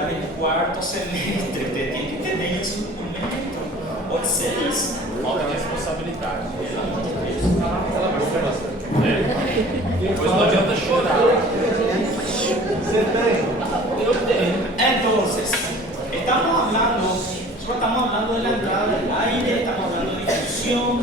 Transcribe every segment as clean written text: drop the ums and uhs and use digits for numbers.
está en cuarto semestre, usted tiene que tener esse documento. Pode ser isso. Falta de responsabilidade. Depois não adianta chorar. Você tem? Eu tenho. Entonces, estamos hablando de la entrada del aire, estamos hablando de difusión,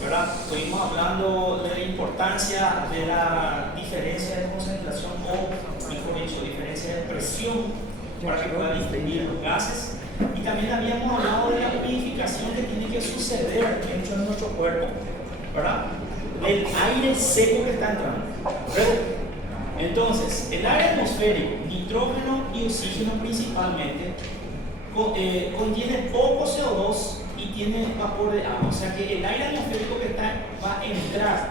¿verdad? Estuvimos hablando de la importancia de la diferencia de concentración o, mejor dicho, diferencia de presión para que pueda distinguir los gases. Y también habíamos hablado de la purificación que tiene que suceder dentro de nuestro cuerpo, ¿verdad? Del aire seco que está entrando. Entonces, el aire atmosférico, nitrógeno y oxígeno principalmente, contiene poco CO2 y tiene vapor de agua. O sea que el aire atmosférico que va a entrar,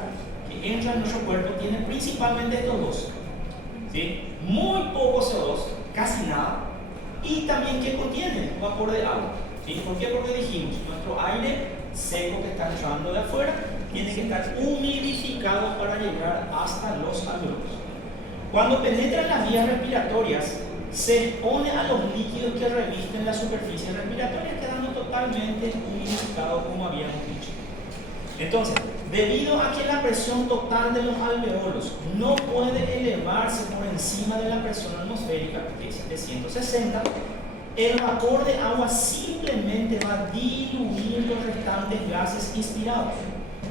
que entra en nuestro cuerpo, tiene principalmente estos dos. ¿Sí? Muy poco CO2, casi nada. Y también que contiene vapor de agua. ¿Sí? ¿Por qué? Porque dijimos, nuestro aire seco que está entrando de afuera tiene que estar humidificado para llegar hasta los alveolos. Cuando penetra en las vías respiratorias, se expone a los líquidos que revisten la superficie respiratoria, quedando totalmente humidificado, como habíamos dicho. Entonces, debido a que la presión total de los alveolos no puede elevarse por encima de la presión atmosférica, que es de 160, el vapor de agua simplemente va a diluir los restantes gases inspirados.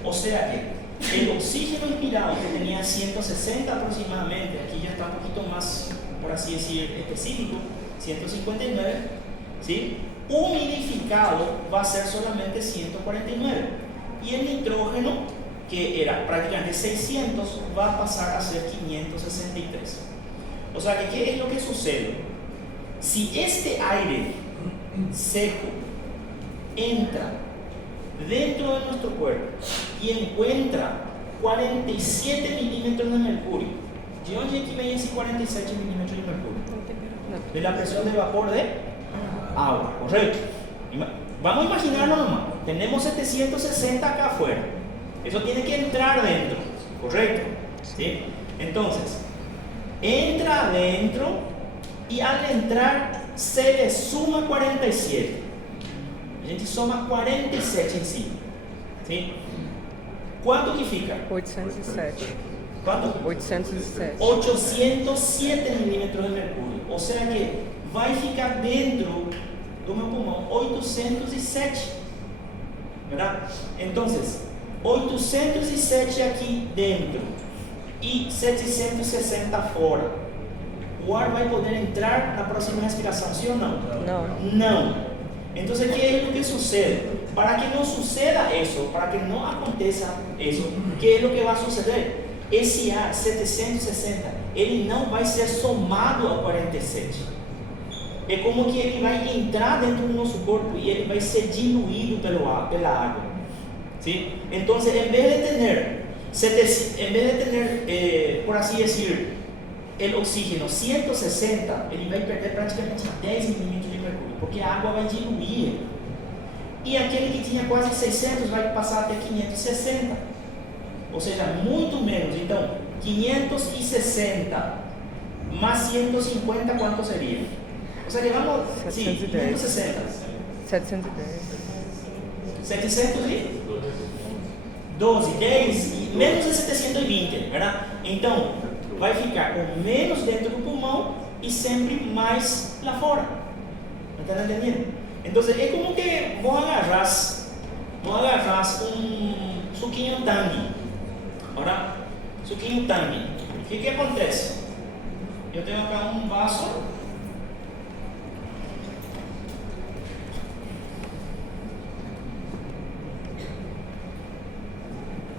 O sea que el oxígeno inspirado, que tenía 160 aproximadamente, aquí ya está un poquito más, por así decir, específico, 159, ¿sí? Humidificado va a ser solamente 149. Y el nitrógeno, que era prácticamente 600, va a pasar a ser 563. O sea que, ¿qué es lo que sucede? Si este aire seco entra dentro de nuestro cuerpo y encuentra 47 milímetros de mercurio, ¿de dónde aquí me dice 47 milímetros de mercurio? De la presión de vapor de agua, correcto. Vamos a imaginarlo nomás. Tenemos 760 acá afuera. Eso tiene que entrar dentro, correcto. ¿Sí? Entonces, entra adentro y al entrar se le suma 47. A gente soma 47 encima. ¿Sí? Quanto que fica? 807. Quanto? 807. 807 milímetros de mercúrio. Ou seja que vai ficar dentro do meu pulmão 807. ¿Verdad? Entonces, 807 aqui dentro e 760 fora. O ar vai poder entrar na próxima respiração, sim ou não? Não. Não. Entonces, ¿qué es lo que sucede? Para que no suceda eso, para que no aconteça eso, ¿qué es lo que va a suceder? Esse ar 760, ele não vai ser somado a 47. É como que ele vai entrar dentro do nosso corpo e ele vai ser diluído pela água. ¿Sí? Entonces, en vez de tener, por así decir, el oxígeno 160, ele vai perder praticamente 10 milímetros de mercúrio, porque a água vai diluir. E aquele que tinha quase 600 vai passar até 560, ou seja, muito menos. Então, 560 mais 150, quanto seria? Ou seja, vamos, sim, 560. 710. 712, 10 e menos de 720, verdade? Então, vai ficar com menos dentro do pulmão e sempre mais lá fora. ¿Me están entendiendo? Entonces, es como que vos agarras un suquinho Tang. Ahora, suquinho Tang. ¿Qué acontece? Yo tengo acá un vaso.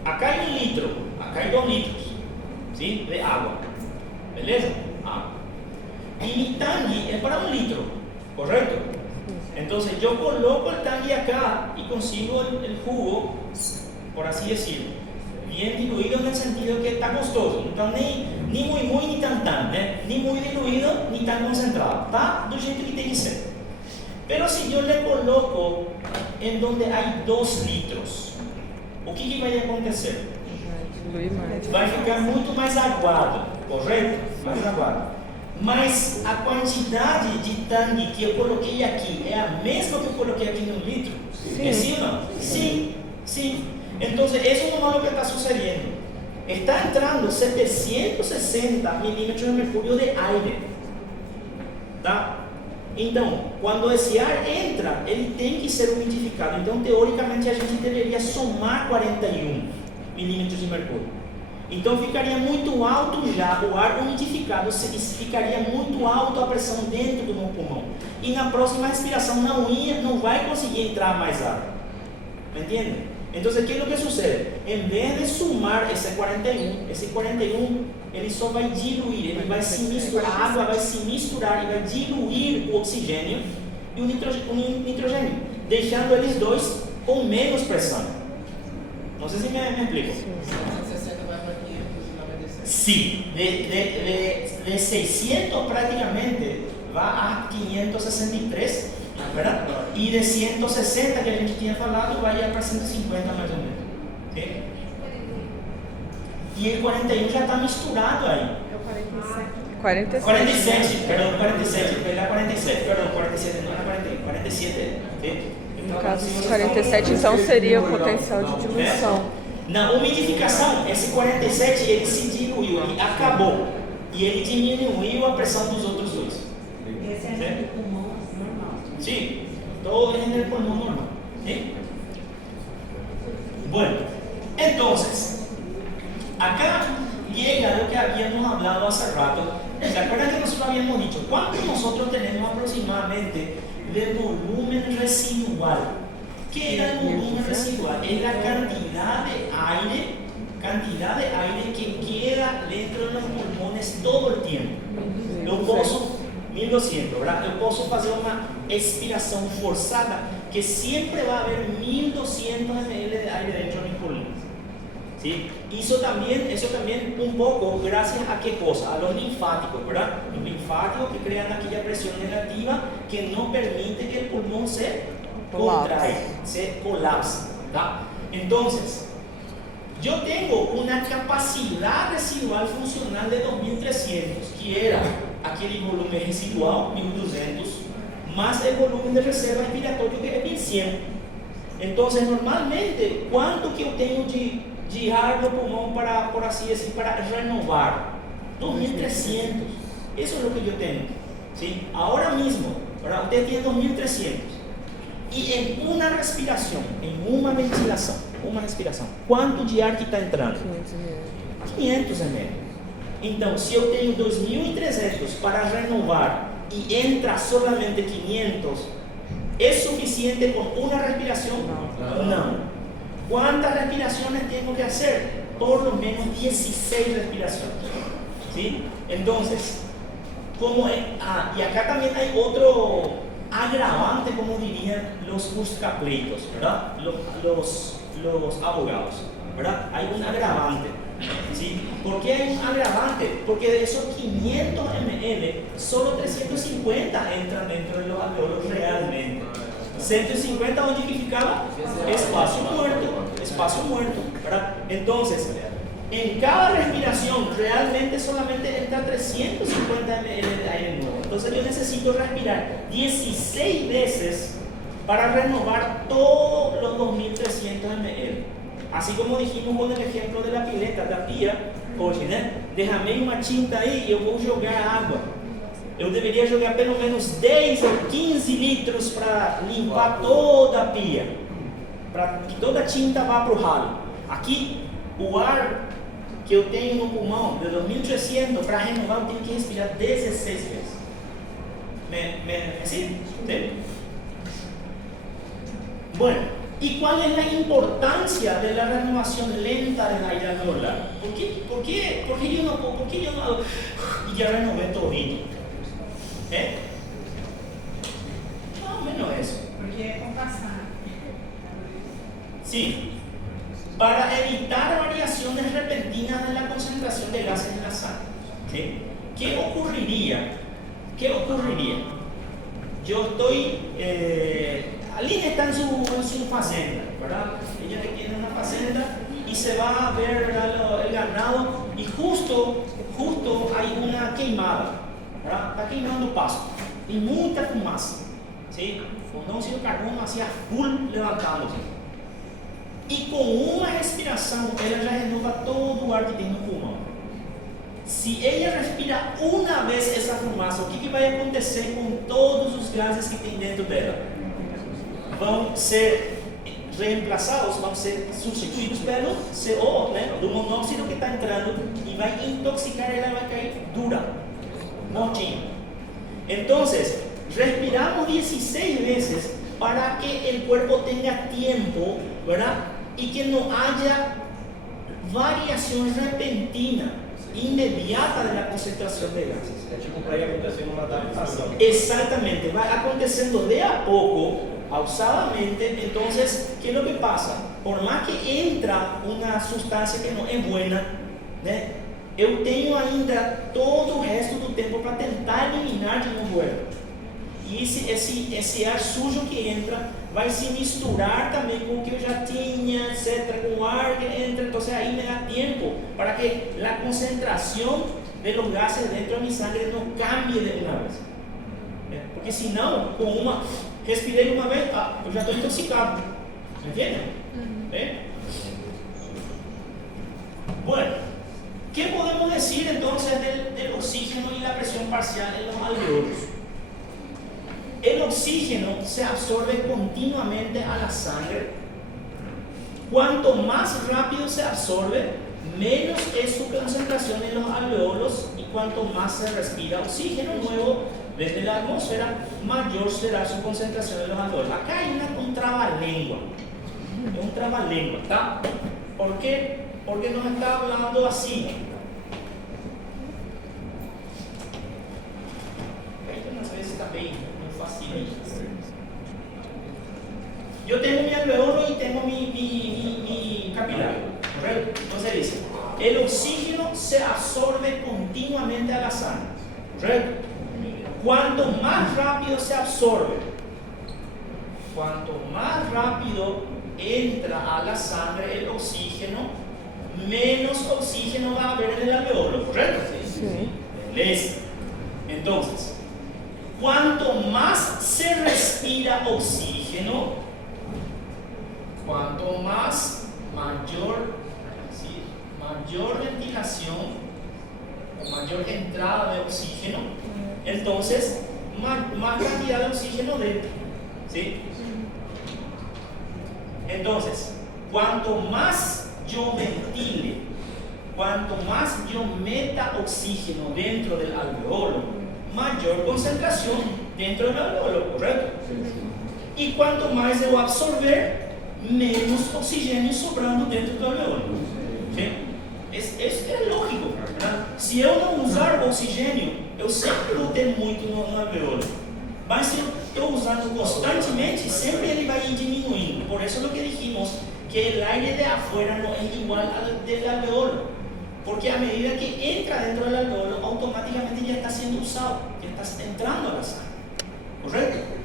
Acá hay 1 litro, acá hay 2 litros, ¿sí? De agua. ¿Beleza? Agua. Y mi tangue es para 1 litro, ¿correcto? Entonces yo coloco el tangue acá y consigo el jugo, por así decirlo, bien diluido en el sentido que está gostoso. No está ni muy ni tan, ni muy diluido ni tan concentrado. Está do jeito que tem que ser. Pero si yo le coloco en donde hay 2 litros, o que vai acontecer? Vai diluir mais. Vai ficar muito mais aguado, correto? Mais aguado. Mas a quantidade de tanque que eu coloquei aqui é a mesma que eu coloquei aqui no litro? Sim. ¿É sim ou não? Sim, sim. Então, isso é o que está sucedendo. Está entrando 760 milímetros de mercúrio de aire. Tá? Então, quando esse ar entra, ele tem que ser umidificado. Então, teoricamente, a gente deveria somar 41 milímetros de mercúrio. Então, ficaria muito alto já o ar umidificado, ficaria muito alto a pressão dentro do meu pulmão. E na próxima respiração não vai conseguir entrar mais ar. ¿Me entiende? Então, o que é o que sucede? Em vez de sumar esse 41, ele só vai diluir, ele vai se misturar, a água vai se misturar e vai diluir o oxigênio e o nitrogênio, deixando eles dois com menos pressão. Não sei se me explico. 60 vai para 597. Sí, de 600 prácticamente va a 563, ¿verdad? Y de 160 que a gente tinha falado vai para 150 mais ou menos. ¿Sí? E el 41 já está misturado aí. 47. 47, perdão, 47, era 47, perdão, 47, não era 41, 47. ¿Sí? No caso, os 47, então, seria o potencial de diluição. Na umidificação, esse 47 ele se diluiu, ele acabou. E ele diminuiu a pressão dos outros dois. Esse é o pulmão normal. Sí, todo es en el pulmón normal. ¿Sí? Bueno, entonces, acá llega lo que habíamos hablado hace rato. ¿Se acuerdan que nosotros habíamos dicho cuánto nosotros tenemos aproximadamente de volumen residual? ¿Qué era el volumen residual? Es la cantidad de aire que queda dentro de los pulmones todo el tiempo. Eu posso 1200, ¿verdad? Eu posso fazer uma expiração forçada que sempre vai haver 1200 ml de aire dentro de mis pulmones. ¿Sí? Eso también un poco gracias a qué cosa, a los linfáticos, ¿verdad? Los linfáticos que crean aquella presión negativa que no permite que el pulmón se contraiga, se colapse, ¿tá? Entonces, yo tengo una capacidad residual funcional de 2300, que era aquele volumen residual, 1200, más el volumen de reserva respiratoria que es 1100. Entonces, normalmente, ¿cuánto que eu tenho de ar no pulmão para, por así decir, para renovar? 2300. Eso es lo que yo tengo. ¿Sí? Ahora mismo, ¿verdad? Usted tiene 2300. Y en una respiración, en una ventilación, uma respiração, quanto de ar que está entrando? 500 ml. Então, se eu tenho 2.300 para renovar e entra solamente 500, ¿é suficiente com uma respiração? Não. ¿Cuántas respiraciones tengo que hacer? Por lo menos 16 respiraciones. ¿Sí? Entonces, y acá también hay otro agravante, como dirían los buscapleitos, ¿verdad? Los abogados, ¿verdad? Hay un agravante. ¿Sí? ¿Por qué hay un agravante? Porque de esos 500 ml, solo 350 entran dentro de los alveolos realmente. 150 donde ficaba espacio muerto, ¿verdad? Entonces, en cada respiración realmente solamente entra 350 ml de aire nuevo. Entonces yo necesito respirar 16 veces para renovar todos los 2300 ml. Así como dijimos con el ejemplo de la pileta da pia, hoje, né? Derramei uma tinta aí e eu vou jogar água. Eu deveria jogar pelo menos 10 ou 15 litros para limpar toda a pia, para que toda a tinta vá para o ralo. Aqui, o ar que eu tenho no pulmão, de 2300, para renovar, eu tenho que respirar 16 vezes. ¿Sí? ¿Sí? Bueno, ¿y cuál es la importancia de la renovación lenta del aire alveolar? ¿Por qué yo no hago y ya renové todito? Más o menos eso. Porque é compassar. Sí, para evitar variaciones repentinas de la concentración de gases en la sangre. ¿Sí? ¿Qué ocurriría? Yo estoy, Aline está en su fazenda, ¿verdad? Ella que tiene una fazenda y se va a ver, ¿verdad?, el ganado y justo hay una queimada. ¿verdad? Está quemando pasto y mucha fumaza, ¿sí? Monóxido de carbono hacia full levantándose. Y con una respiración, ella ya renova todo o ar que tem no pulmão. Se ella respira una vez esa fumaça, o que vai acontecer com todos os gases que tem dentro dela? Vão ser reemplazados, vão ser substituídos pelo CO, né, do monóxido que está entrando e vai intoxicar ela, vai cair dura, mortinha. Então, respiramos 16 veces para que el cuerpo tenga tiempo, ¿verdad? Y que no haya variación repentina, inmediata de la concentración de gases. É tipo para ir acontecendo uma adaptação. Exactamente, va aconteciendo de a poco, pausadamente. Entonces, ¿qué es lo que pasa? Por más que entra una sustancia que no es buena, né, eu tenho ainda todo o resto do tempo para tentar eliminar de novo ela. E esse ar sujo que entra vai se misturar também com o que eu já tinha, etc., com o ar que entra. Então, aí me dá tempo para que a concentração de los gases dentro de mi sangre no cambie de una vez. Porque si no, con una, respiré una vez, yo ya estoy intoxicado. ¿Me entienden? Bueno, ¿qué podemos decir entonces del oxígeno y la presión parcial en los alveolos? El oxígeno se absorbe continuamente a la sangre. Cuanto más rápido se absorbe, menos es su concentración en los alveolos, y cuanto más se respira oxígeno nuevo desde la atmósfera, mayor será su concentración en los alveolos. Acá hay un trabalengua. Un trabalengua, ¿está? ¿Por qué? Porque nos está hablando así. Algunas veces también no facilita. Yo tengo mi alveolo y tengo mi capilar, ¿correcto? Entonces dice, el oxígeno se absorbe continuamente a la sangre, ¿correcto? Cuanto más rápido se absorbe, cuanto más rápido entra a la sangre el oxígeno, menos oxígeno va a haber en el alveolo, ¿correcto? Sí. Listo. Entonces, cuanto más se respira oxígeno, cuanto más mayor ventilación o mayor entrada de oxígeno, entonces más cantidad de oxígeno dentro, ¿sí? Entonces, cuanto más yo ventile, cuanto más yo meta oxígeno dentro del alveolo, mayor concentración dentro del alveolo, ¿correcto? Y cuanto más yo absorber, menos oxígeno sobrando dentro do alveolo. ¿Sí? É lógico, ¿verdad? Se eu não usar oxigênio, eu sempre vou ter muito no alveolo. Mas se eu estou usando constantemente, sempre ele vai ir diminuindo. Por isso é o que dijimos, que o aire de afuera não é igual ao del alveolo. Porque a medida que entra dentro del alveolo, automáticamente ya está siendo usado, ya está entrando a la sangre. ¿Correcto?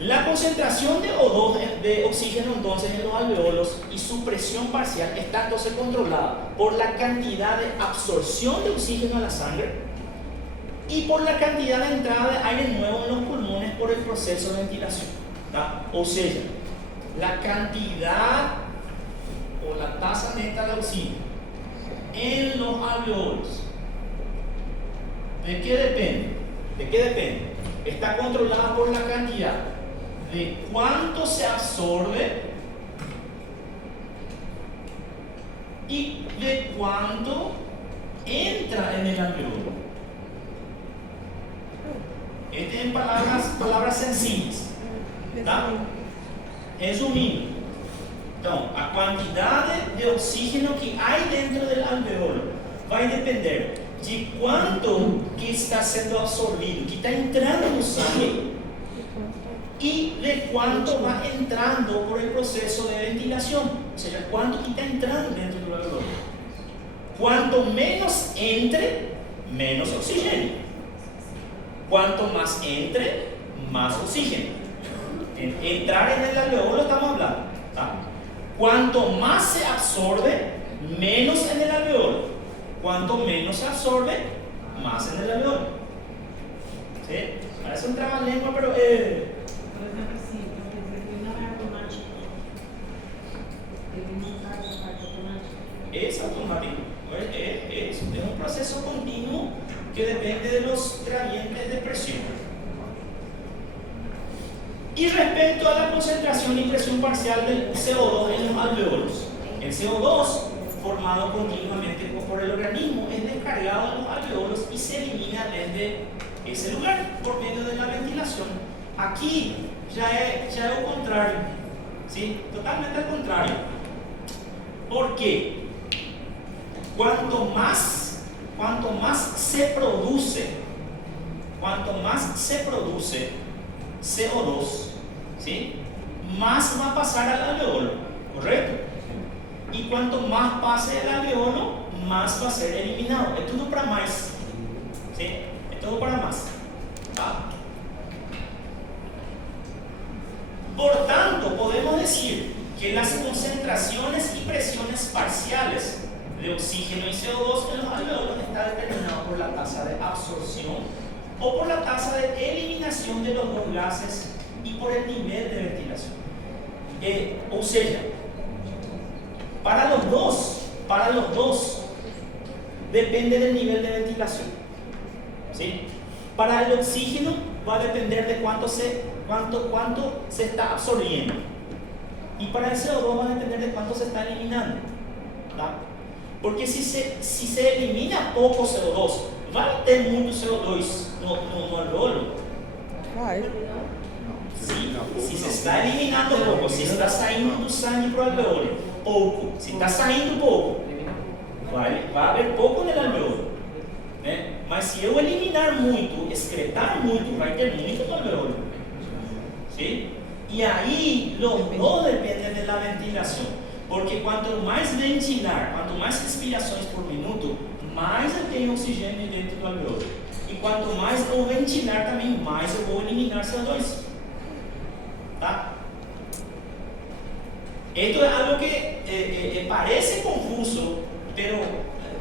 La concentración de O2 de oxígeno entonces en los alveolos y su presión parcial está entonces controlada por la cantidad de absorción de oxígeno a la sangre y por la cantidad de entrada de aire nuevo en los pulmones por el proceso de ventilación, ¿tá? O sea, la cantidad o la tasa neta de oxígeno en los alveolos, ¿de qué depende? ¿De qué depende? Está controlada por la cantidad de cuánto se absorbe y de cuánto entra en el alveolo. Este en palabras sencillas, ¿tá? Resumindo, então, a quantidade de oxígeno que há dentro do alveolo vai depender de quanto que está sendo absorvido, que está entrando no sangue, y de cuánto va entrando por el proceso de ventilación, o sea, cuánto está entrando dentro del alveolo. Cuanto menos entre, menos oxígeno. Cuanto más entre, más oxígeno. Entrar en el alveolo estamos hablando, ¿tá? Cuanto más se absorbe, menos en el alveolo. Cuanto menos se absorbe, más en el alveolo. ¿Sí? Parece un trabalengua, pero Por exemplo, assim, porque não é automático. Ele não faz a parte automática. es automático. Es un proceso continuo que depende de los gradientes de presión. Y respecto a la concentración y presión parcial del CO2 en los alveolos, el CO2 formado continuamente por el organismo es descargado en los alveolos y se elimina desde ese lugar por medio de la ventilación. Aquí ya es lo contrario, ¿sí? Totalmente al contrario. ¿Por qué? Cuanto más se produce CO2, ¿sí? Más va a pasar al alveolo, ¿correcto? Y cuanto más pase el alveolo, más va a ser eliminado. Es todo para más, ¿sí? Es todo para más. ¿Ah? Por tanto, podemos decir que las concentraciones y presiones parciales de oxígeno y CO2 en los alveolos está determinado por la tasa de absorción o por la tasa de eliminación de los dos gases y por el nivel de ventilación. O sea, para los dos depende del nivel de ventilación, ¿sí? Para el oxígeno va a depender de cuánto se está absorbiendo, y para el CO2 va a depender de cuánto se está eliminando, ¿tá? Porque si se elimina poco CO2, vai ter muito CO2 no alveolo. Vai. Si se está eliminando poco, si está saindo do sangue para o alveolo, pouco, se está saindo pouco, vai haver pouco no alveolo, né? Mas se eu eliminar muito, excretar muito, vai ter muito no alveolo, ¿sí? Y ahí los dos dependen de la ventilación, porque cuanto más ventilar, cuanto más respirações por minuto, mais eu tenho oxigênio dentro do alveolo. E quanto mais eu ventilar também, mais eu vou eliminar CO2. ¿Tá? Esto es algo que parece confuso, pero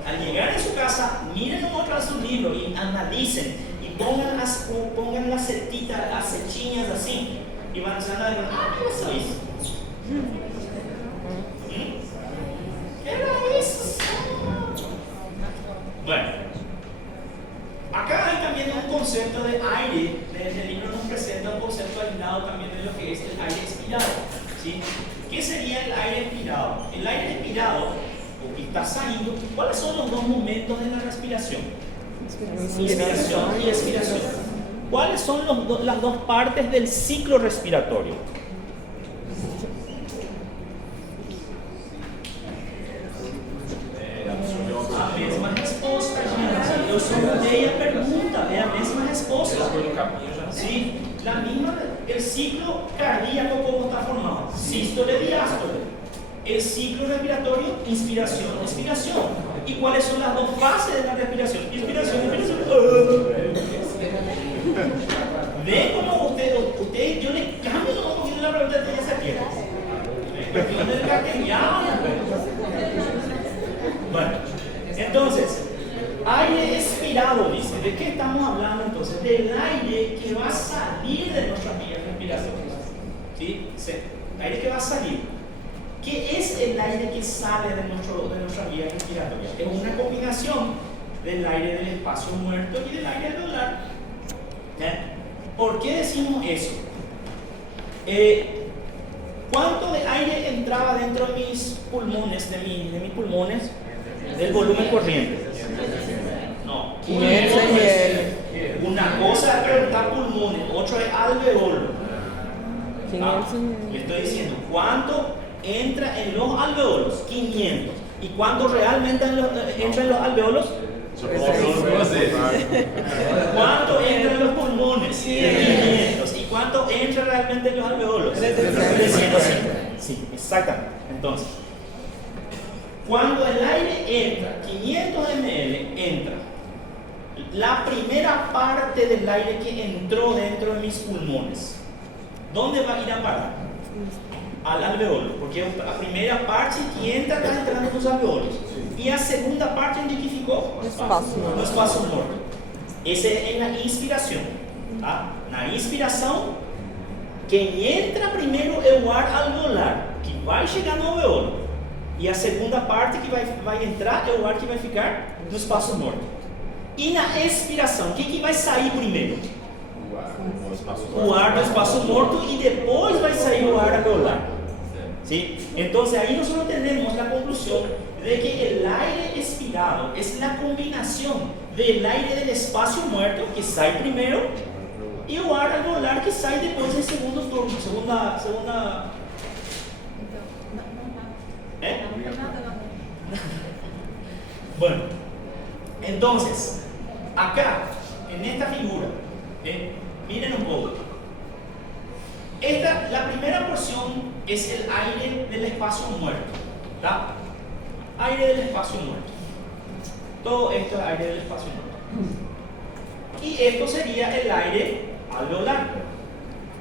al llegar a su casa, miren un otro su libro y analicen y pongan las setitas, las setinhas así, y van a ver, eso es. ¿Qué era eso? Bueno, acá hay también un concepto de aire. El libro nos presenta un concepto aislado también de lo que es el aire expirado, ¿sí? ¿Qué sería el aire expirado? El aire expirado, o que está saliendo, ¿cuáles son los dos momentos de la respiración? Inspiración y expiración. ¿Cuáles son las dos partes del ciclo respiratorio? A mesma resposta, gente. Eu só mudei a pergunta, é a mesma resposta. Sí, la misma, el ciclo cardíaco como está formado, sístole, diástole. El ciclo respiratorio, inspiración, expiración. ¿Y cuáles son las dos fases de la respiración? Inspiración, expiración. ¿Ve cómo usted, yo le cambio un poquito la pregunta de esa tierra? Cuestión del carteliano. Bueno, entonces, aire expirado, dice. ¿De qué estamos hablando entonces? Del aire que va a salir de nuestras vías respiratorias. ¿Sí? Aire que va a salir. ¿Qué es el aire que sale de nuestras vías respiratorias? Es una combinación del aire del espacio muerto y del aire alveolar. ¿Por qué decimos eso? ¿Cuánto de aire entraba dentro de mis pulmones, de mis pulmones, del volumen corriente? No, 500 ml. Una cosa es preguntar pulmones, otro es alveolo. 500 ml. Le estoy diciendo, ¿cuánto entra en los alveolos? 500. ¿Y cuánto realmente entra en los alveolos? ¿Cuánto entra en los pulmones? 500. ¿Y cuánto entra realmente en los alveolos? 350. Sí, exactamente. Entonces, cuando el aire entra, 500 ml entra, la primera parte del aire que entró dentro de mis pulmones, ¿dónde va a ir a parar? Al alveolo, porque a primeira parte que entra está entrando nos alveolos. E a segunda parte onde que ficou? No espaço morto. No espaço morto. Esse é na inspiração. Tá? Na inspiração, quem entra primeiro é o ar alveolar, que vai chegar no alveolo. E a segunda parte que vai entrar é o ar que vai ficar no espaço morto. E na expiração, quem que vai sair primeiro? O ar do espaço morto y después va a salir el ar alveolar. ¿Sí? Entonces ahí nosotros tenemos la conclusión de que el aire expirado es la combinación del aire del espacio muerto que sale primero y el ar alveolar que sale después en segundo turno, segunda. ¿Eh? Bueno, entonces acá en esta figura, miren un poco. La primera porción es el aire del espacio muerto. ¿Tá? Aire del espacio muerto. Todo esto es aire del espacio muerto. Y esto sería el aire alveolar.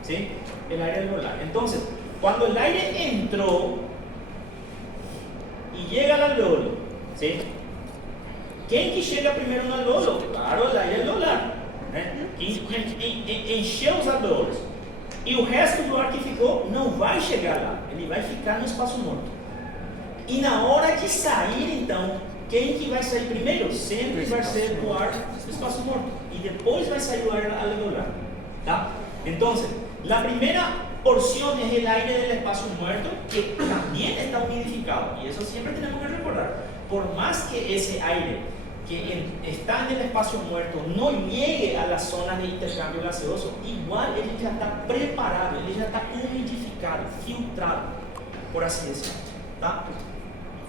¿Sí? El aire alveolar. Entonces, cuando el aire entró y llega al alveolo, ¿sí? ¿Quién que llega primero al alveolo? Claro, el aire alveolar. Encheu os alveolos. E o resto do ar que ficou não vai chegar lá, ele vai ficar no espaço morto. E na hora de sair, então, quem que vai sair primeiro? Sempre vai ser o ar do espaço morto. E depois vai sair o ar alveolar. ¿Tá? Entonces, la primera porción es el aire del espacio muerto, que también está humidificado. Y eso siempre tenemos que recordar. Por más que ese aire que está en el espacio muerto no llegue a las zonas de intercambio gaseoso, igual él ya está preparado, él ya está humidificado, filtrado, por así decirlo. ¿Tá?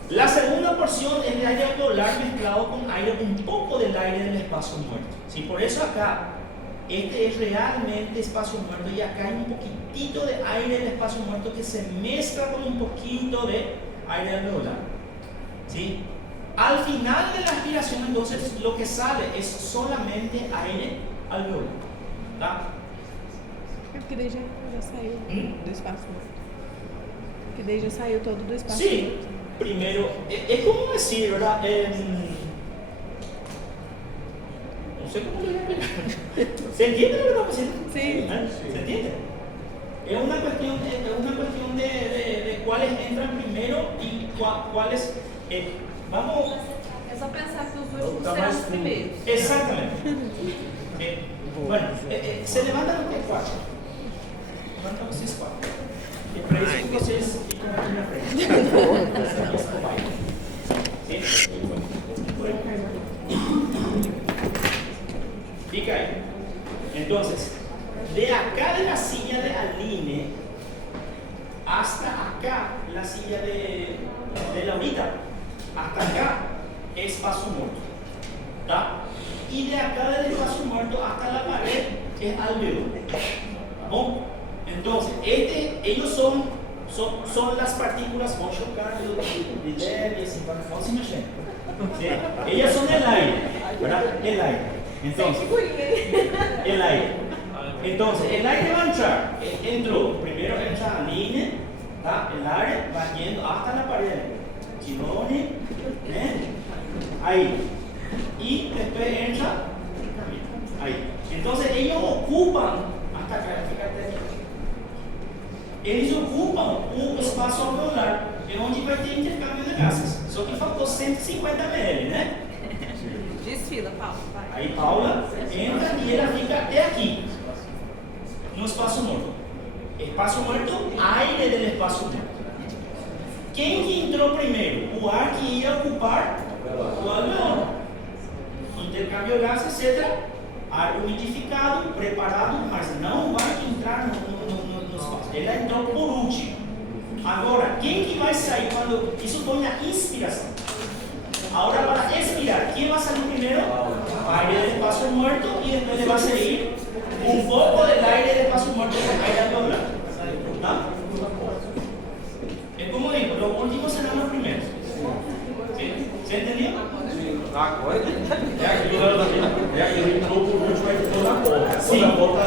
La segunda porción es el aire alveolar mezclado con aire, un poco del aire del espacio muerto. ¿Sí? Por eso acá, este es realmente espacio muerto y acá hay un poquitito de aire del espacio muerto que se mezcla con un poquito de aire alveolar. ¿Sí? Al final de la aspiración, entonces, lo que sale es solamente aire alveolar. ¿Tá? Porque daí já saiu do espaço morto. Porque daí já saiu todo do espaço Sí, morto. primero, es como decir, ¿verdad? No sé cómo lo voy a explicar. ¿Se entiende lo que estamos haciendo? Sí. ¿Se entiende? Es una cuestión de cuáles entran primero y cuáles... vamos... É só pensar que os últimos serão os primeiros. Exactamente. Bueno, se levantan los cuatro. Levantan vocês quatro. E para isso que vocês ficam aqui na frente. ¿Sí? Fica ahí. Entonces, de acá de la silla de Aline hasta acá, la silla de Laurita, hasta acá es espacio muerto. ¿Tá? Y de acá del espacio muerto hasta la pared es alveolo. ¿Bom? Entonces, ellos son las partículas, voy a chocar de leve, así, para que no se mexer. ¿Sí? Ellas son el aire, ¿verdad? El aire. Entonces, el aire. Entonces, el aire va a entrar. Entró, primero entra la línea, ¿tá? El aire va yendo hasta la pared. Chilone, ahí. Y después entra ahí. Entonces, ellos ocupan, hasta acá, fíjate aquí. Eles ocupam o espaço alveolar, é onde vai ter intercâmbio de gases. Só que faltou 150 ml, né? Desfila, Paula. Vai. Aí Paula entra e ela fica até aqui, no espaço morto. Espaço morto, aire del espaço morto. Quem que entrou primeiro? O ar que ia ocupar o alveolo. Intercâmbio de gases, etc. Ar umidificado, preparado, mas não vai entrar no espaço. Ela entrou por último. Agora, quem que vai sair quando... Isso foi na inspiração. Agora, para expirar, quem vai sair primeiro? Aire del espaço muerto e depois vai sair um pouco do aire del espaço muerto com aire alveolar. ¿Tá? É como digo, los últimos serán los primeros. ¿Sí? ¿Se entendió? Agora, é aquele entrou por último, aí ficou na porta. Sim. Na porta,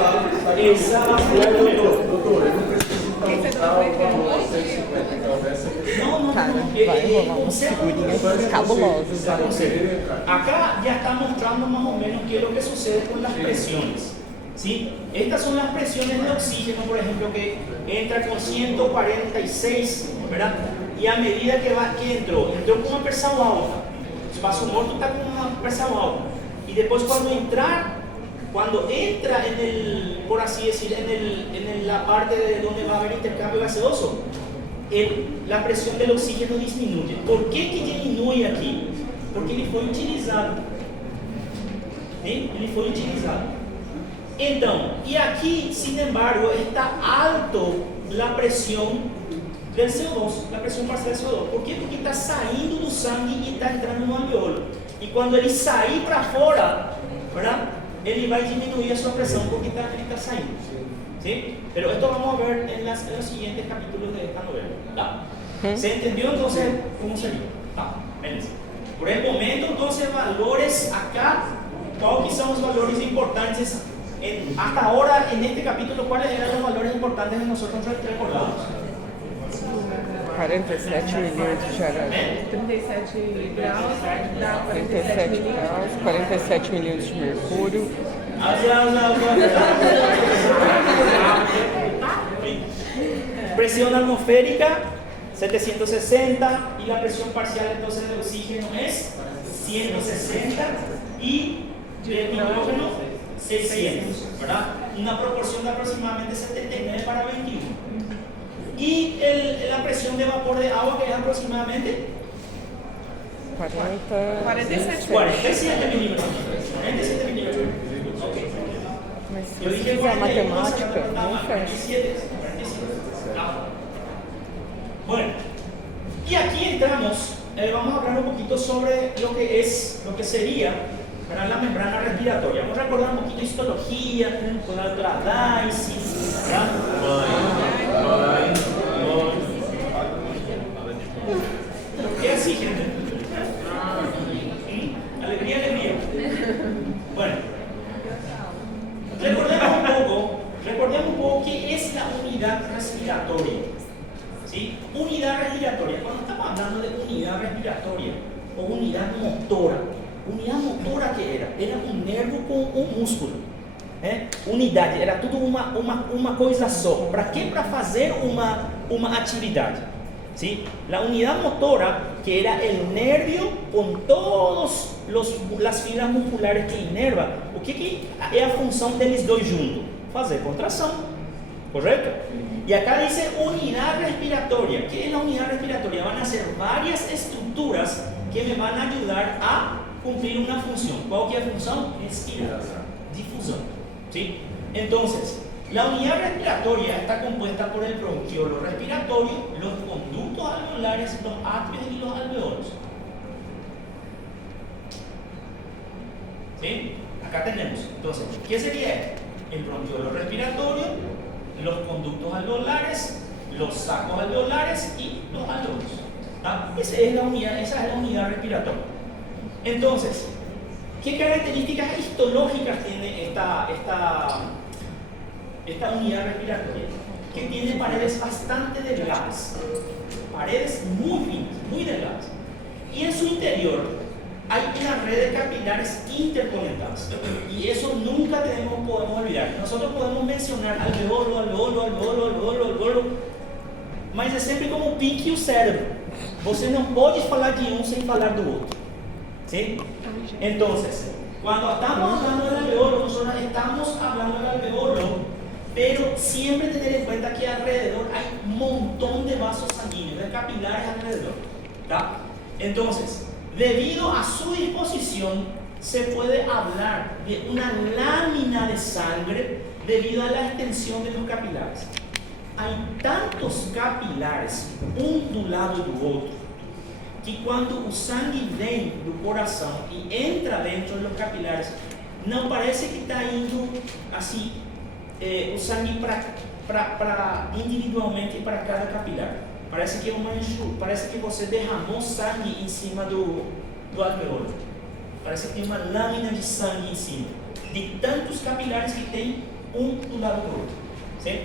Exatamente. doutor, eu não preciso perguntar o valor 150 então dessa. Não. Cara, vai rolar umas figurinhas cabulosas. Acá ya está mostrando más o menos qué es lo que sucede con las presiones. ¿sí? Estas son las presiones de oxígeno, por ejemplo, que entra con 146, ¿verdad? Y a medida que entró con una pressão alta, o espaço morto está con una pressão alta. Y después cuando entra en el, por así decir, en la parte de donde va a haber intercambio gaseoso, la presión del oxígeno disminuye. ¿Por qué que disminuye aquí? Porque ele foi utilizado. ¿Sí? Ele foi utilizado. Então, y aquí, sin embargo, está alto la presión del CO2, la presión parcial del CO2. ¿Por quê? Porque está saindo do sangue e está entrando no alveolo. E quando ele sair para fora, ¿verdad? Ele vai diminuir a sua pressão porque ele está saindo. ¿Sí? Pero esto vamos a ver en los siguientes capítulos de esta novela. ¿Tá? ¿Se entendió entonces cómo sería? Tá, beleza. Por el momento, entonces, valores acá, ¿cuáles son los valores importantes? Hasta ahora, en este capítulo, ¿cuáles eran los valores importantes que nosotros recordamos? 47 milhões de jaradas. 37 graus, dá 37 graus, 47 milhões de mercúrio. Presión atmosférica 760 y la presión parcial entonces de oxígeno es 160 y de hidrógeno 600, ¿verdad? Una proporción de aproximadamente 79 para 21. Y la presión de vapor de agua que es aproximadamente 47 milímetros. 47 milímetros. Okay. Mas se Yo você dije fizer a 41, matemática, no, não fecha. 47. Bueno, y aquí entramos, vamos a hablar un poquito sobre lo que sería, ¿verdad?, la membrana respiratoria. Vamos a recordar un poquito de histología, con la doctora Daisy, ¿verdad? ¿Qué así, gente? Alegría, alegría. Bueno, recordemos un poco qué es la unidad respiratoria. ¿Sí? Unidad respiratoria. Cuando estamos hablando de unidad respiratoria o unidad motora, ¿qué era? Era un nervio con un músculo. Unidade, era tudo uma coisa só. Para quê? Para fazer uma atividade. ¿Sí? La unidad motora, que era el nervio con todas las fibras musculares que inerva. O que é a função deles dois juntos? Fazer contração, correto? Y acá dice unidad respiratoria. ¿Qué es la unidad respiratoria? Van a ser varias estructuras que me van a ayudar a cumplir una función. ¿Cuál es la función? Respirar, difusión. ¿Sí? Entonces, la unidad respiratoria está compuesta por el bronquiolo respiratorio, los conductos alveolares, los atrios y los alveolos. ¿Sí? Acá tenemos. Entonces, ¿qué sería? El bronquiolo respiratorio, los conductos alveolares, los sacos alveolares y los alveolos. ¿Ah? Esa es la unidad respiratoria. Entonces, ¿qué características histológicas tiene esta unidad respiratoria? Que tiene paredes bastante delgadas, paredes muy finas, muy delgadas. Y en su interior hay una red de capilares interconectadas. Y eso nunca podemos olvidar. Nosotros podemos mencionar alveolo, mas é sempre como o pique e o cérebro. Você não pode falar de um sem falar do outro. ¿Sí? Entonces, cuando estamos hablando del alveolo, nosotros estamos hablando del alveolo, pero siempre tener en cuenta que alrededor hay un montón de vasos sanguíneos, de capilares alrededor. ¿Tá? Entonces, debido a su disposición, se puede hablar de una lámina de sangre debido a la extensión de los capilares. Hay tantos capilares, um do lado do outro, que quando o sangue vem do coração e entra dentro dos capilares, não parece que está indo assim, o sangue individualmente para cada capilar. Parece que você derramou sangue em cima do alveolo. Parece que tem uma lâmina de sangue em cima, de tantos capilares que tem um do lado do outro. ¿Sí?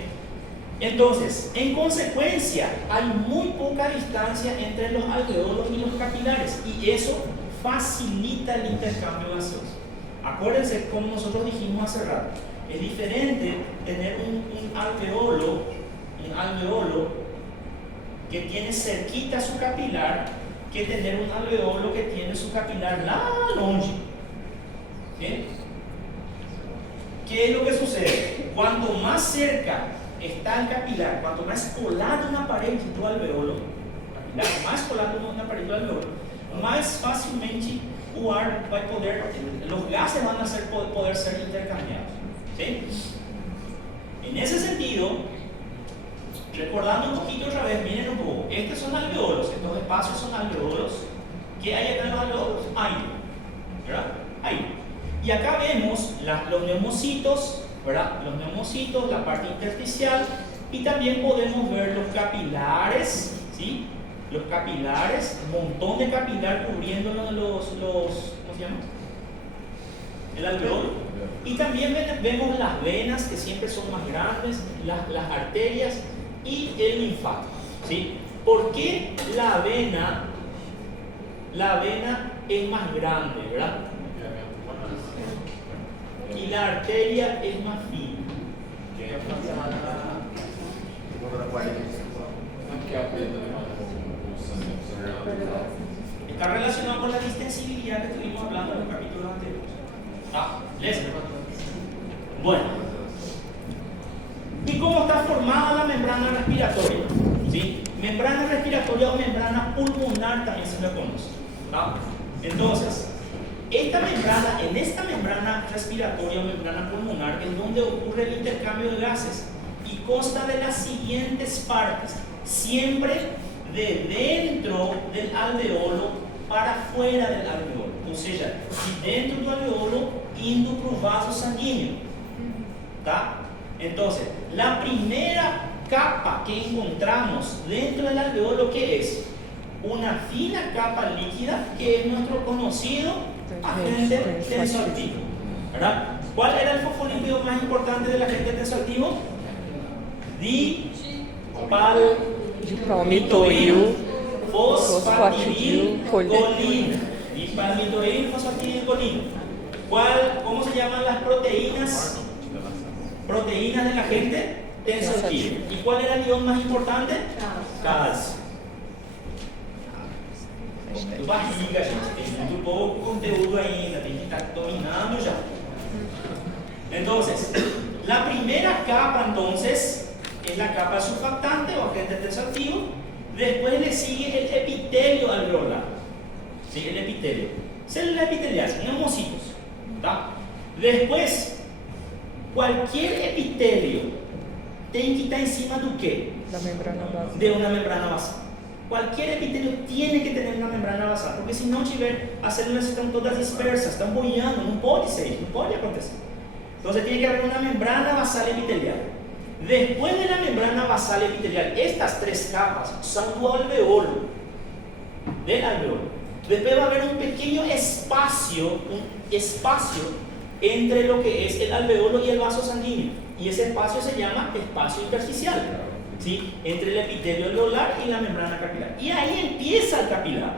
Entonces, en consecuencia, hay muy poca distancia entre los alveolos y los capilares, y eso facilita el intercambio gaseoso. Acuérdense, como nosotros dijimos hace rato, Es diferente tener un alveolo que tiene cerquita su capilar que tener un alveolo que tiene su capilar lá longe. ¿Sí? ¿Qué es lo que sucede? Cuanto más cerca está el capilar, cuanto más colado una pared de tu alveolo, más colado una pared de tu alveolo, más fácilmente o ar vai poder, los gases van a poder ser intercambiados. ¿Sí? En ese sentido, recordando un poquito otra vez, miren un poco, estos son alveolos, estos espacios son alveolos. ¿Qué hay acá en los alveolos? Aire, ¿verdad? Aire. Y acá vemos los neumocitos, ¿verdad? Los neumocitos, la parte intersticial, y también podemos ver los capilares, ¿sí? Los capilares, un montón de capilar cubriendo ¿cómo se llama? El alveolo. Y también vemos las venas, que siempre son más grandes, las arterias y el linfático, ¿sí? ¿Por qué la vena es más grande, ¿verdad? Y la arteria es más fina. Está relacionado con la distensibilidad que estuvimos hablando en los capítulos anteriores. ¿Les? Bueno. ¿Y cómo está formada la membrana respiratoria? ¿Sí? Membrana respiratoria o membrana pulmonar también se le conoce. Entonces, en esta membrana respiratoria o membrana pulmonar es donde ocurre el intercambio de gases y consta de las siguientes partes, siempre de dentro del alveolo para fuera del alveolo, ou seja, de dentro do alveolo indo para o vaso sanguíneo, ¿tá? Entonces, la primera capa que encontramos dentro del alveolo, ¿qué es? Una fina capa líquida que es nuestro conocido agente tensoactivo, ¿verdad? ¿Cuál era el fosfolípido más importante del agente tensoactivo? Dipalmitoil fosfatidilcolina. Dipalmitoil-fosfatidilcolina. ¿Cómo se llaman las proteínas? Proteínas del agente tensoactivo. ¿Y cuál era el ion más importante? Calcio. Muito barriga, gente. Tem muito pouco conteúdo ainda. Tem que estar dominando ya. Entonces, la primera capa entonces es la capa surfactante o agente tensoactivo. Después le sigue el epitelio alveolar. ¿Sí? El epitelio. Células epiteliales, neumocitos. ¿Tá? Después, cualquier epitelio tiene que estar encima de qué? La membrana basal. De una membrana basal. Cualquier epitelio tiene que tener una membrana basal, porque si no tiver, as células están todas dispersas, están boiando, no puede ser, no puede acontecer. Entonces tiene que haber una membrana basal epitelial. Después de la membrana basal epitelial, estas tres capas son del alveolo. Después va a haber un pequeño espacio entre lo que es el alveolo y el vaso sanguíneo. Y ese espacio se llama espacio intersticial, ¿sí? Entre el epitelio alveolar y la membrana capilar. Y ahí empieza el capilar.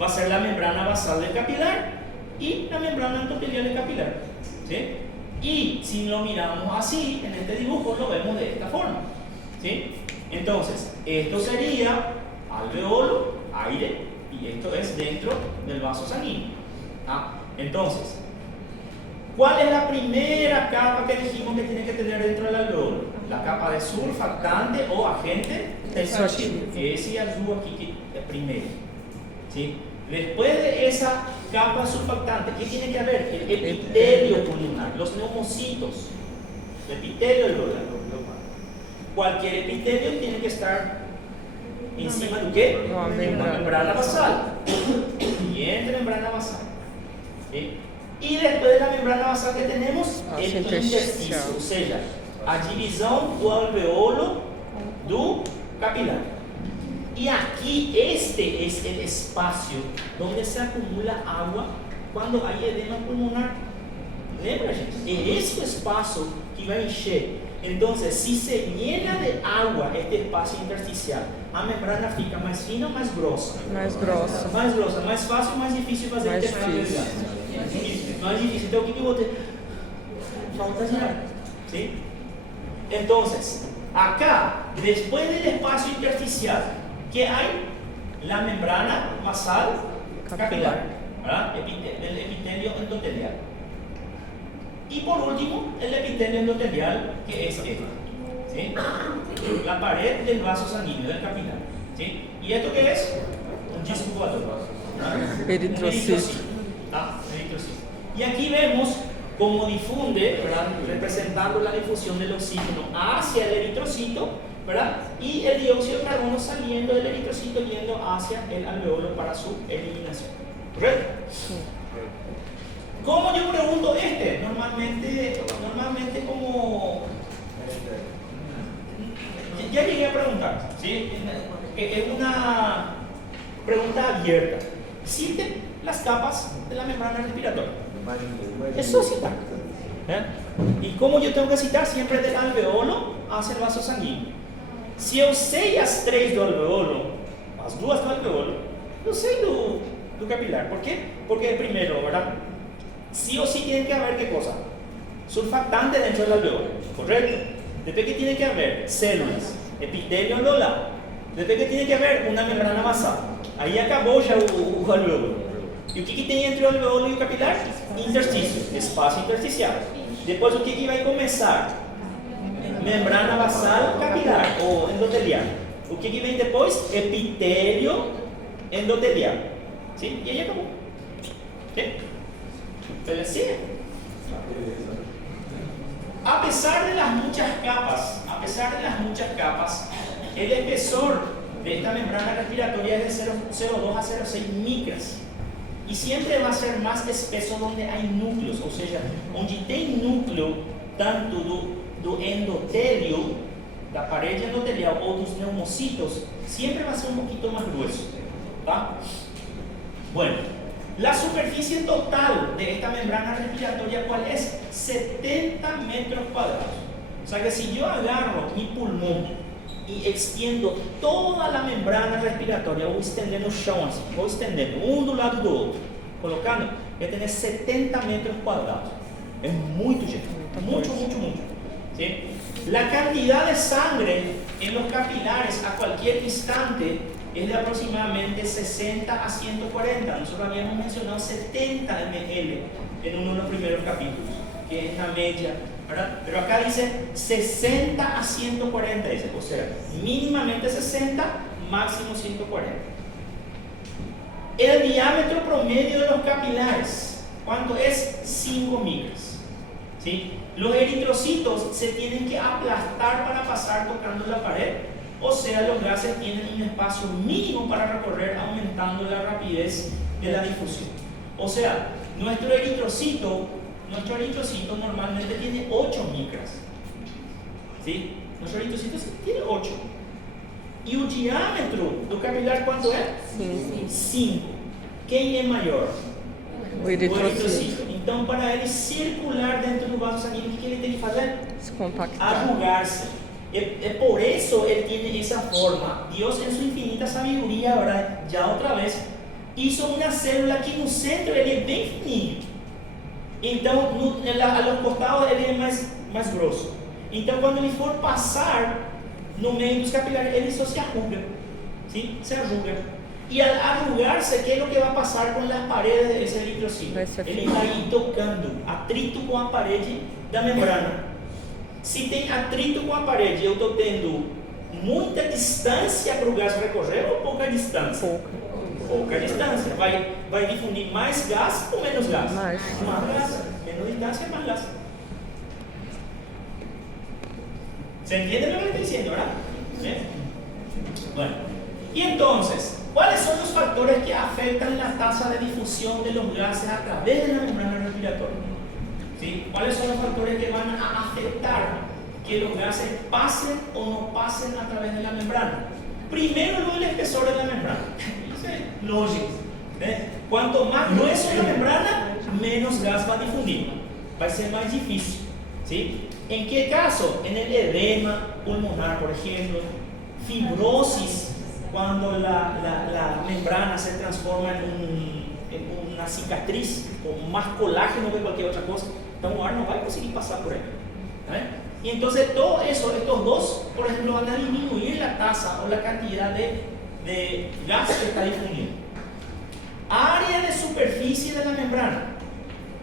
Va a ser la membrana basal del capilar y la membrana endotelial del capilar, ¿sí? Y si lo miramos así, en este dibujo lo vemos de esta forma, ¿sí? Entonces, esto sería alveolo, aire, y esto es dentro del vaso sanguíneo. Entonces, ¿cuál es la primera capa que dijimos que tiene que tener dentro del alveolo? La capa de surfactante o agente tensoactivo. Ese azul aquí que es primero, ¿sí? Después de esa capa surfactante, ¿qué tiene que haber? El epitelio pulmonar, los neumocitos, el epitelio alveolar. Cualquier epitelio tiene que estar encima de qué? De una membrana basal. Y entre membrana basal, ¿sí? Y después de la membrana basal que tenemos, el intersticio, ou seja, a divisão do alveolo do capilar. Y aquí este es el espacio donde se acumula agua cuando hay edema pulmonar. Lembra, gente? Es ese espacio que va a encher. Entonces, si se llena de agua este espacio intersticial, a membrana fica más fina o más grossa? Mais grossa. Mais grossa, mais fácil ou mais difícil fazer Mais intercâmbio de difícil. gases? Mais difícil. Então, o que eu vou ter? Falta de ar. ¿sí? Entonces, acá, después del espacio intersticial, ¿qué hay? La membrana basal capilar, ¿verdad? El epitelio endotelial. Y por último, el epitelio endotelial, que es este, ¿sí? La pared del vaso sanguíneo, del capilar, ¿sí? ¿Y esto qué es? Un disco volador, ¿verdad? Eritrocito. Eritrocito. Y aquí vemos cómo difunde, ¿verdad? Representando la difusión del oxígeno hacia el eritrocito, ¿verdad? Y el dióxido de carbono saliendo del eritrocito yendo hacia el alveolo para su eliminación. ¿Correcto? ¿Cómo yo pregunto este? Normalmente como... Ya llegué a preguntar, ¿sí? Es una pregunta abierta. ¿Sienten las capas de la membrana respiratoria? Eso citar. ¿Y cómo yo tengo que citar? Siempre del alveolo hacia el vaso sanguíneo. Se eu sei as 3 do alveolo, as 2 do alveolo, eu sei do capilar. ¿Por qué? Porque primero, ¿verdad? Sí o sí tiene que haber, ¿qué cosa? Surfactante dentro del alveolo, ¿correcto? Después que tiene que haber células, epitelio en los lados. Después que tiene que haber una membrana basal. Ahí acabou já o alveolo. E o que tem entre o alveolo e o capilar? Interstício, espaço intersticial. Depois o que vai começar? Membrana basal capilar ou endotelial. O que vem depois? Epitelio endotelial. ¿Sí? E aí acabou. ¿Sí? Entonces, sí. A pesar de las muchas capas, el espesor de esta membrana respiratoria es de 0,02 a 0,6 micras. Y siempre va a ser más espeso donde hay núcleos, o sea, donde tem núcleo tanto do endotelio, da parede endotelial ou dos neumocitos, siempre va a ser un poquito más grueso. ¿Va? Bueno, la superficie total de esta membrana respiratoria, ¿cuál es? 70 metros cuadrados. O sea que si yo agarro mi pulmón y extiendo toda la membrana respiratoria, voy extendendo el chão así, voy extendendo un do lado do outro, colocando, voy a tener 70 metros cuadrados. Es muito, gente, mucho. ¿Sí? La cantidad de sangre en los capilares a cualquier instante es de aproximadamente 60 a 140. Nosotros habíamos mencionado 70 ml en uno de los primeros capítulos, que es la media, ¿verdad? Pero acá dice 60 a 140, dice, o sea, mínimamente 60, máximo 140. El diámetro promedio de los capilares, ¿cuánto es? 5 micras. ¿Sí? Los eritrocitos se tienen que aplastar para pasar tocando la pared, o sea, los gases tienen un espacio mínimo para recorrer, aumentando la rapidez de la difusión. O sea, nuestro eritrocito normalmente tiene 8 micras. ¿Sí? Nuestro eritrocito tiene 8. ¿Y el diámetro del capilar cuánto es? 5. ¿Quién es mayor? O eritrocito. Então, para ele circular dentro do vaso sanguíneo, o que ele tem que fazer? Se compactar. Arrugar-se. É por eso ele tem essa forma. Deus, em sua infinita sabedoria, ahora, já outra vez, hizo uma célula que no centro ele é bem fininho. Então, a los costados ele é mais grosso. Então, quando ele for passar no meio dos capilares, ele só se arruga. ¿Sí? Se arruga. Y al arrugarse, ¿qué es lo que va a pasar con las paredes de ese eritrocito? Ele vai ir tocando, atrito com a parede da membrana. Se tem atrito com a parede, eu estou tendo muita distância para o gás recorrer ou pouca distância? Pouca distância. Vai difundir mais gás ou menos gás? Mais gás. Menos distância, más gás. ¿Se entiende lo que estoy diciendo, verdad? ¿Sí? Bueno, y entonces, ¿cuáles son los factores que afectan la tasa de difusión de los gases a través de la membrana respiratoria? ¿Sí? ¿Cuáles son los factores que van a afectar que los gases pasen o no pasen a través de la membrana? Primero, el espesor de la membrana. Eso es lógico. Cuanto más grueso la membrana, menos gas va a difundir. Va a ser más difícil. ¿Sí? ¿En qué caso? En el edema pulmonar, por ejemplo, fibrosis, cuando la membrana se transforma en una cicatriz con más colágeno que cualquier otra cosa. Então o ar não vai conseguir passar por aí. Y entonces todo eso, estos dos, por ejemplo, van a disminuir la tasa o la cantidad de gas que está difundido. Área de superficie de la membrana,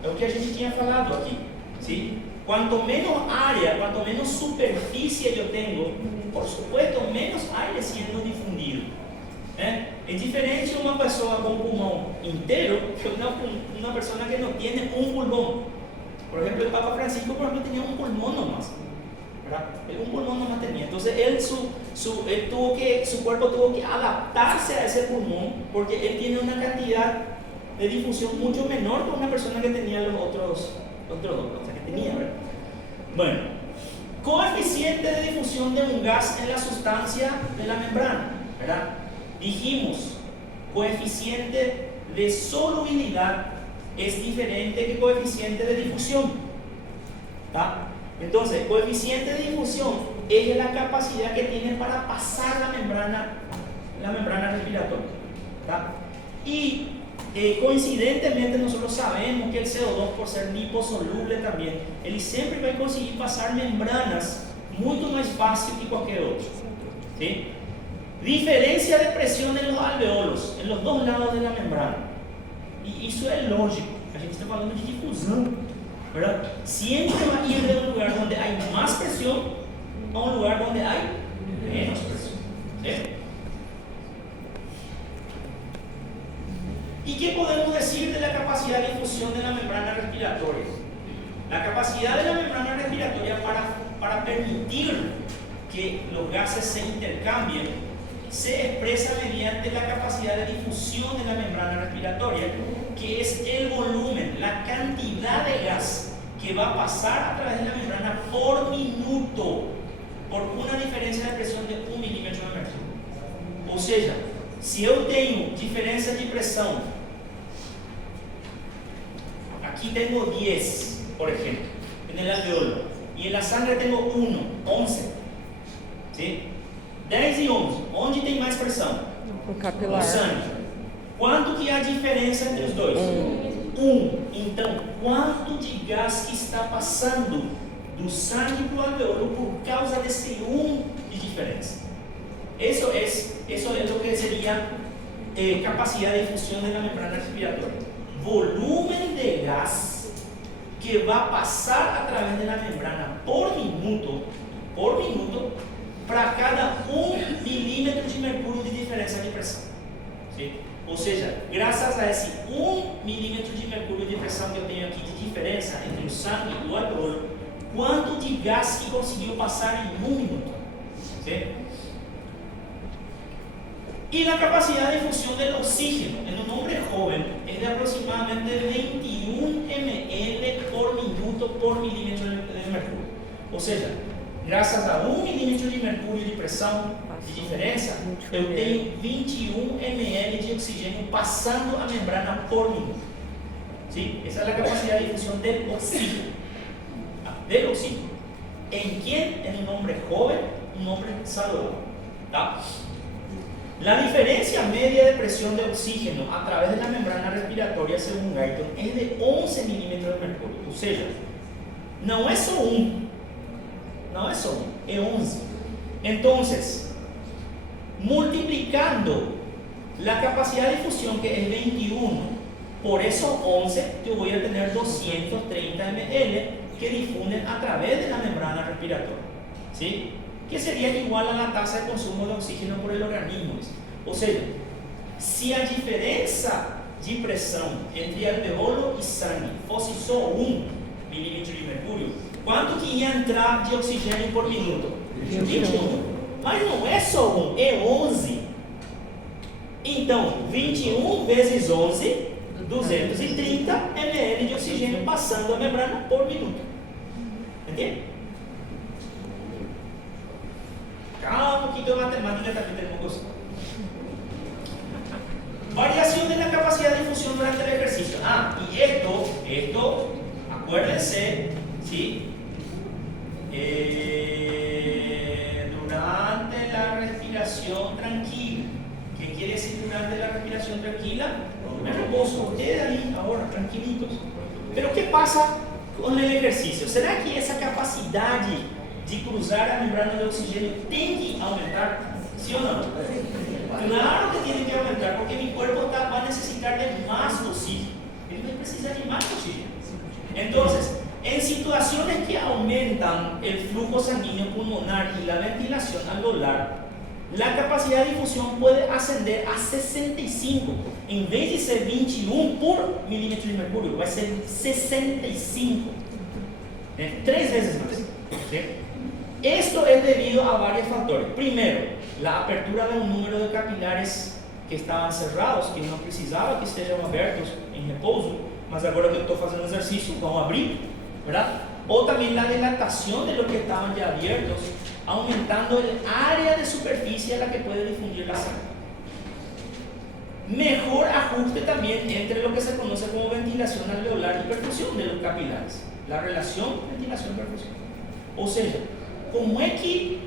lo que a gente tinha falado aquí, ¿sí? Cuanto menos área, cuanto menos superficie yo tengo, por supuesto, menos aire siendo difundido. Es diferente una persona con un pulmón entero que una persona que no tiene un pulmón. Por ejemplo, el Papa Francisco, por ejemplo, tenía un pulmón nomás, ¿verdad? Un pulmón nomás tenía. Entonces, su cuerpo tuvo que adaptarse a ese pulmón porque él tiene una cantidad de difusión mucho menor que una persona que tenía los otros dos, o sea, que tenía, ¿verdad? Bueno, coeficiente de difusión de un gas en la sustancia de la membrana, ¿verdad? Dijimos, coeficiente de solubilidad es diferente que coeficiente de difusión, ¿tá? Entonces, coeficiente de difusión es la capacidad que tiene para pasar la membrana respiratoria, ¿tá? Y coincidentemente nosotros sabemos que el CO2, por ser liposoluble también, él siempre va a conseguir pasar membranas mucho más fácil que cualquier otro, ¿sí? Diferencia de presión en los alveolos, en los dos lados de la membrana. Y eso es lógico, a gente está hablando de difusión, ¿verdad? Siempre va a ir de un lugar donde hay más presión a un lugar donde hay menos presión, ¿sí? ¿Y qué podemos decir de la capacidad de difusión de la membrana respiratoria? La capacidad de la membrana respiratoria para permitir que los gases se intercambien se expresa mediante la capacidad de difusión de la membrana respiratoria, que es el volumen, la cantidad de gas que va a pasar a través de la membrana por minuto, por una diferencia de presión de 1 milímetro de mercúrio. Ou seja, se eu tenho diferença de pressão, aquí tengo 10, por ejemplo, en el alveolo, y en la sangre tengo 1, 11, ¿sí? 10 e 11, onde tem mais pressão? O No capilar. sangue. Quanto que há diferença entre os dois? 1. Então, quanto de gás que está passando do sangue para o alveolo por causa desse 1 de diferença? Eso es lo que sería capacidad de difusión de la membrana respiratoria. Volumen de gas que va a pasar a través de la membrana por minuto, para cada 1 milímetro de mercúrio de diferença de pressão, ¿sí? Ou seja, graças a esse 1 milímetro de mercúrio de pressão que eu tenho aqui de diferença entre o sangue e o alveolo, quanto de gás que conseguiu passar em 1 minuto, ¿sí? Y la capacidad de difusión del oxígeno en un hombre joven es de aproximadamente 21 ml por minuto por milímetro de mercúrio. Ou seja, graças a 1 milímetro de mercúrio de pressão de diferença, eu tenho 21 ml de oxigênio passando a membrana por minuto. ¿Sí? Esa es la capacidad de difusión del oxígeno. Del oxígeno. ¿En quién? En un hombre joven, un hombre saludable. ¿Tá? La diferencia media de presión de oxígeno a través de la membrana respiratoria, según Guyton, es de 11 milímetros de mercurio. Ou seja, não é só 1, é 11. Entonces, multiplicando la capacidad de difusión, que es 21, por esos 11, yo voy a tener 230 ml que difunden a través de la membrana respiratoria, ¿sí? Que sería igual a la tasa de consumo de oxígeno por el organismo. Ou seja, se a diferença de pressão entre alveolo e sangue fosse só 1 milímetro de mercúrio, quanto que ia entrar de oxigênio por minuto? 21. Mas não é só 1, é 11. Então, 21 vezes 11, 230 ml de oxigênio passando a membrana por minuto. Entende? Calma, que tu matemática también tenemos cosas. Variación de la capacidad de difusión durante el ejercicio. Y esto, acuérdense, ¿sí? Durante la respiración tranquila. ¿Qué quiere decir durante la respiración tranquila? Me reposo, ustedes ahí ahora, tranquilitos. Pero ¿qué pasa con el ejercicio, ¿será que esa capacidad de cruzar la membrana de oxígeno tiene que aumentar? ¿Sí o no? Claro que tiene que aumentar, porque mi cuerpo va a necesitar de más oxígeno. Él va a precisar de más oxígeno. Entonces, en situaciones que aumentan el flujo sanguíneo pulmonar y la ventilación alveolar, la capacidad de difusión puede ascender a 65. En vez de ser 21 por milímetro de mercurio, va a ser 65. 3 veces más. ¿Sí? Esto es debido a varios factores. Primero, la apertura de un número de capilares que estaban cerrados, que no precisaba que estejam abertos en repouso, mas agora que eu estou fazendo exercício, vão abrir, ¿verdad? O también la dilatación de los que estaban ya abiertos, aumentando el área de superficie a la que puede difundir la sangre. Mejor ajuste también entre lo que se conoce como ventilación alveolar y perfusión de los capilares. La relación ventilación-perfusión. O sea, como es que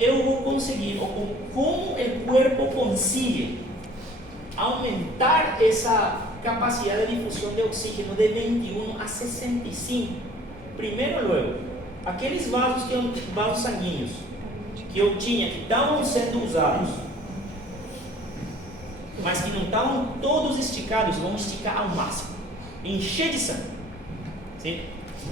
yo voy a conseguir, o cómo el cuerpo consigue aumentar esa capacidad de difusión de oxígeno de 21 a 65. Primero, luego, aqueles vasos sanguíneos que eu tinha, que estavam sendo usados, mas que não estavam todos esticados, vão esticar ao máximo, encher de sangue. ¿Sí?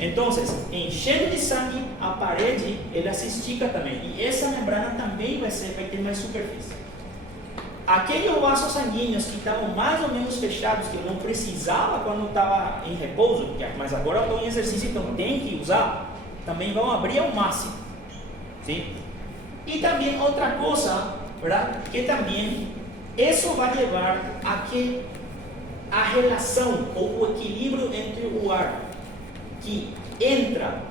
Então, enchendo de sangue, a parede ela se estica também, e essa membrana também vai ter mais superfície. Aqueles vasos sanguíneos que estavam mais ou menos fechados, que eu não precisava quando estava em repouso, mas agora eu estou em exercício, então tem que usar, também vão abrir ao máximo. ¿Sí? Y también otra cosa, ¿verdad? Que también eso va a llevar a que a relación o o equilibrio entre o ar que entra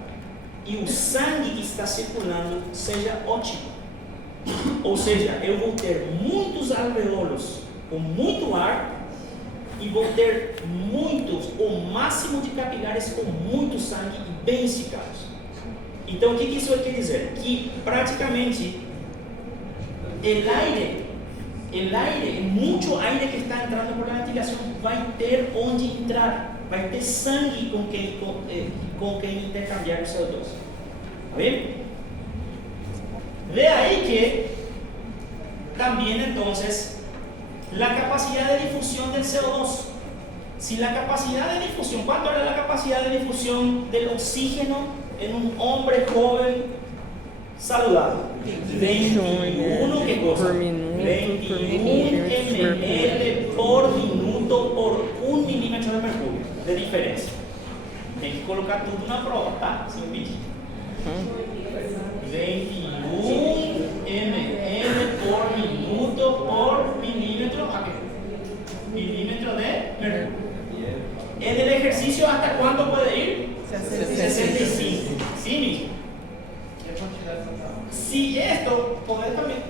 y o sangue que está circulando seja ótimo. Ou seja, eu vou ter muitos alveolos com muito ar e vou ter muitos, o máximo de capilares com muito sangue e bem esticados. Então, o que isso quer dizer? Que praticamente el aire, muito aire que está entrando por la ventilación vai ter onde entrar, vai ter sangue com quem intercambiar o CO2. ¿Está bien? Ve ahí que también entonces la capacidad de difusión del CO2. Si la capacidad de difusión, ¿cuánto era la capacidad de difusión del oxígeno en un hombre joven saludable? 21, ¿qué cosa? 21 ml por minuto por 1 milímetro de mercurio de diferencia. Tem que colocar tudo na prova, tá? Sem pedir. 21 ml por minuto por milímetro de mercurio. En el ejercicio, ¿hasta cuánto puede ir? 65. Sí mismo. Si esto, poder también.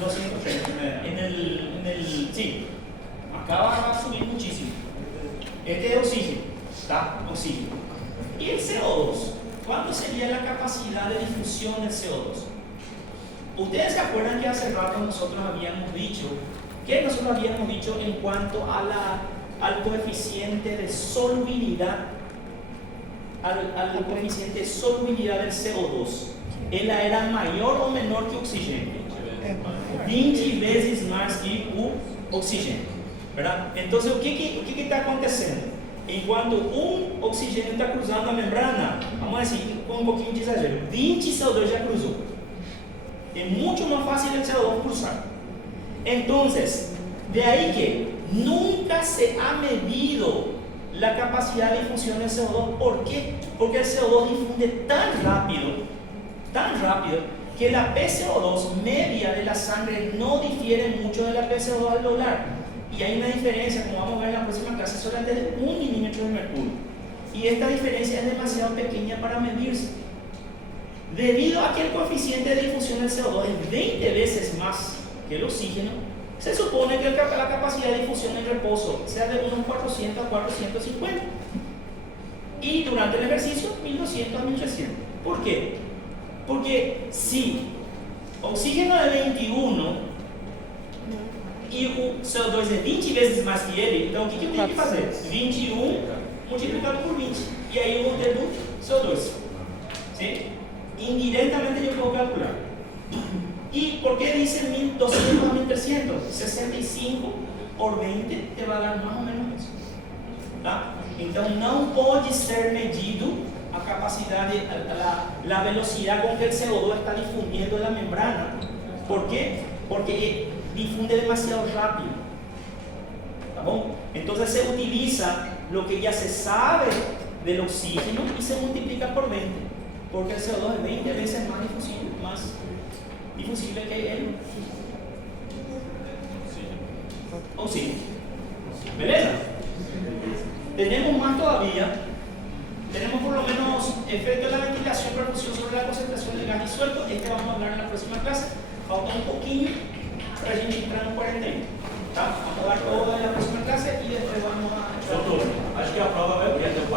230. Sí. Acá va a subir muchísimo. Este es oxígeno. ¿Está? Oxígeno. ¿Y el CO2? ¿Cuánto sería la capacidad de difusión del CO2? Ustedes se acuerdan que hace rato nosotros habíamos dicho en cuanto al coeficiente de solubilidad, al coeficiente de solubilidad del CO2. Él era mayor o menor que o oxígeno. 20 veces más que o oxígeno, ¿verdad? Entonces, o que está acontecendo? Enquanto um oxigênio está cruzando a membrana, vamos dizer, com um pouquinho de exagero, 20 CO2 já cruzou. É muito mais fácil o CO2 cruzar. Então, de aí que nunca se ha medido a capacidade de difusão do CO2. ¿Por quê? Porque o CO2 difunde tão rápido, que a PCO2 media de la sangre no difiere mucho de la PCO2 alveolar. Y hay una diferencia, como vamos a ver en la próxima clase, solamente de 1 milímetro de mercurio. Y esta diferencia es demasiado pequeña para medirse. Debido a que el coeficiente de difusión del CO2 es 20 veces más que el oxígeno, se supone que la capacidad de difusión en reposo sea de unos 400 a 450. Y durante el ejercicio, 1200 a 1300. ¿Por qué? Porque si oxígeno de 21 y o CO2 é 20 vezes mais que ele, então o que eu tenho que fazer? 21 multiplicado por 20. Y ahí eu vou ter do CO2. ¿Sí? Indirectamente yo puedo calcular. ¿Y por qué dice 1200 a 1300? 65 por 20 te va a dar más o menos isso. Tá? Então não pode ser medido a capacidade, a velocidade com que o CO2 está difundindo na membrana. ¿Por qué? Porque difunde demasiado rápido. ¿Tá bom? Entonces se utiliza lo que ya se sabe del oxígeno y se multiplica por 20, porque el CO2 es 20 veces más difusible que el oxígeno. ¿Beleza? Tenemos más todavía. Tenemos por lo menos efecto de la ventilación, perfusión sobre la concentración de gas disuelto. Este vamos a hablar en la próxima clase. Falta un poquillo para a gente entrar no 41. Tá? Vamos a dar toda en la próxima clase y después vamos a... Doutor, acho que a prova vai ter